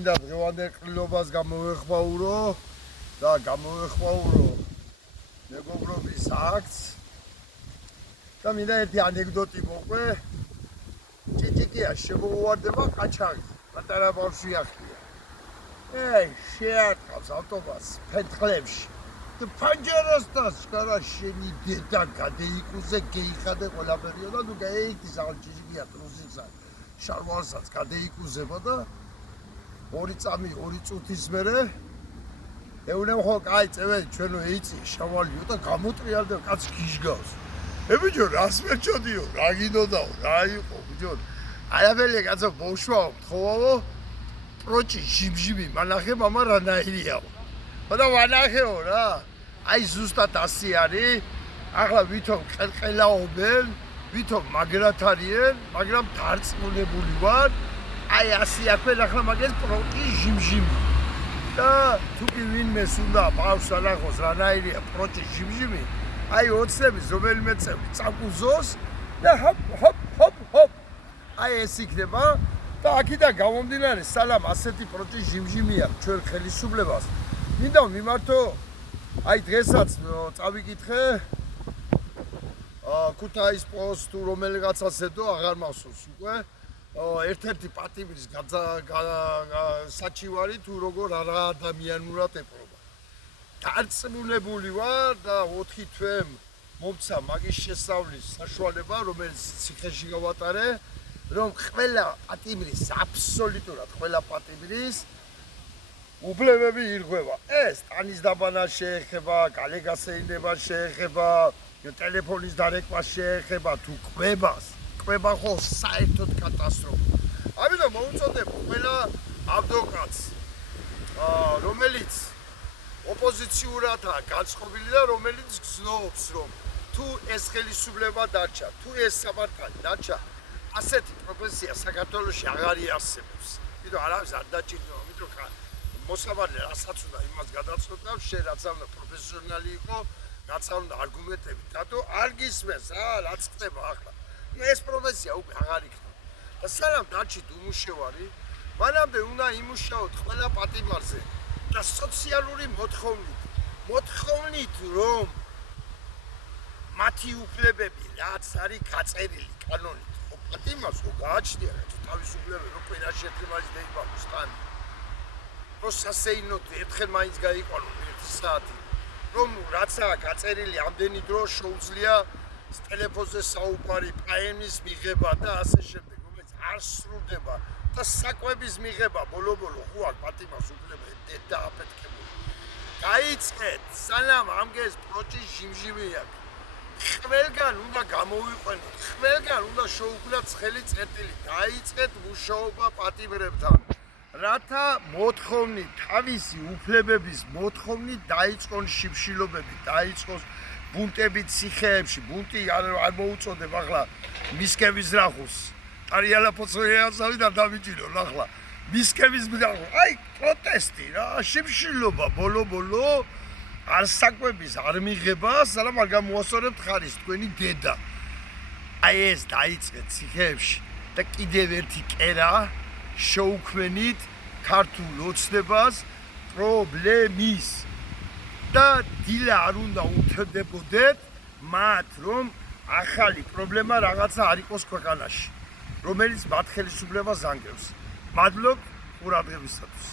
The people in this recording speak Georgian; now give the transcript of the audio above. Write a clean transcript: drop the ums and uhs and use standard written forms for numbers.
მინდა დღევანდელ ყრილობას გამოვეხმაურო და გამოვეხმაურო მეგობრობის აქტს და მინდა ერთი ანეკდოტი მოყვე. ჭიჭიკია შემოუვარდება ყაჩაღი, პატარა ბავშვი ახია. შეარტყავს ავტობუსს ფერთხლებში. და ფანჯარასთან სკარა შენი დედა გადეიკუზე გეიხადე ყველაფერია და ნუ გაეიქის აღარ ჭიჭიკია ტრუსისა შარვალსაც გადეიკუზება და 2 წამი 2 წუთის მერე ეუნემ ხო კაი წევენ ჩვენო ეიცი შავალიო და გამოტრიალდება კაც გიჟგავს. ბიჭო რას მეჭოდიო რა გინდოდაო რა იყო ბიჭო არაფერია კაცო ბოშვაო თხოვავო პროჭი ჟიბჟიბი მანახე მამა რანაირიაო და ვანახეო რა აი ზუსტად ასე არის ახლა ვითომ ყელყელაობენ ვითომ მაგრათ არიან მაგრამ დარწმუნებული ვარ აი ასე აქვე ახლა მაგას პროჭი ჟიბჟიბი და თუ კი ვინმეს უნდა ბავშვს ანახოს რანაირია პროჭი ჟიბჟიბი აი ოცნების რომელიმე წევრი წაკუზოს და ჰოპ აი ეს იქნება და აქედან გამომდინარე სალამ ასეთი პროჭი ჟიმჟიმია ჩვენ ხელისუფლებას მინდა მიმართო აი დღესაც წავიკითხე ქუთაის პოსტს თუ რომელიღაცას ედო აღარ მახსოვს უკვე ერთ-ერთი პატიმრის საჩივარი თუ როგორ არა ადამიანურად ეპყრობა დარწმუნებული ვარ და 4 თვემ მომცა მაგის შესწავლის საშუალება რომელიც ციხეში გავატარე რომ ყველა პატიმრის აბსოლუტურად ყველა პატიმრის უბლებები ირღვევა ეს ტანის დაბანა შეეხება გალეგასეინება შეეხება ტელეფონის დარეკვა შეეხება თუ კვება ხო საერთოდ კატასტროფა ამიტომ მოუწოდებ ყველა ავტოკრატს რომელიც ოპოზიციურადაა განწყობილი და რომელიც გზნობს რომ თუ ეს ხელისუფლება დარჩა თუ ეს სამართალი დარჩა ასეთი პროფესია საქართველოში აღარ იარსებობს. იმიტომ არავის არ დაჭირდება, იმიტომ მოსაბანე რასაც უნდა იმას გადაწყვეტავ, შენ რაც უნდა პროფესიონალი იყო, რაც უნდა არგუმენტები დადო, არ გისმენს რა, რაც ხდება ახლა. ეს პროფესია უკვე აღარ იქნება. და სანამ დაჭით უმუშევარი, მანამდე უნდა იმუშაოთ ყველა პატიმარზე და სოციალური მოთხოვნით, რომ მათი უფლებები რაც არის გაწერილი კანონით პატიმარს ხო გააჩნია რა თავისუფლება რო კვირაში ერთი მაინც დაიბალოს ტანი რო სასეინოდ ერთხელ მაინც გაიყვანო 1 საათი რომ რაცაა გაწერილი ამდენი დრო შეუძლია ტელეფონზე საუბარი პაემის მიღება და ასე შემდეგ რომელიც არ სრულდება და საკვების მიღება ბოლო-ბოლო ხო აქ პატიმარს უფლება დედა აფეთქებული გაიწყეთ სანამ ამგეს პროჭი ჟიმჟიმია ყველგან უნდა გამოვიყვანოთ, ყველგან უნდა შოუქმნათ ცხელი წერტილი, დაიწყეთ მუშაობა პატიმრებთან, რათა მოთხოვნით, თავისი უფლებების მოთხოვნით დაიწყონ შიფშილობები, დაიწყოს ბუნტები ციხეებში, ბუნტი არ მოუწოდებ ახლა მისკების რახულს. ტარიალა პოცოიასავი და დამიჭირონ ახლა. მისკების რახულს, აი პროტესტი რა, შიფშილობა ბოლო-ბოლო არ საკვების არ მიღება, სანამ არ გამოასწორებთ ხარის თქვენი დედა. აი ეს დაიწყეთ ციხეებში და კიდევ ერთი კერა შეუქმნით ქართულ ოცნებას პრობლემის და დილა არ უნდა უთმდებოდეთ მათ რომ ახალი პრობლემა რაღაცა არ იყოს ქვეყანაში, რომელიც მათ ხელისუფლებას ანგებს. მადლობ ყურადღებისათვის.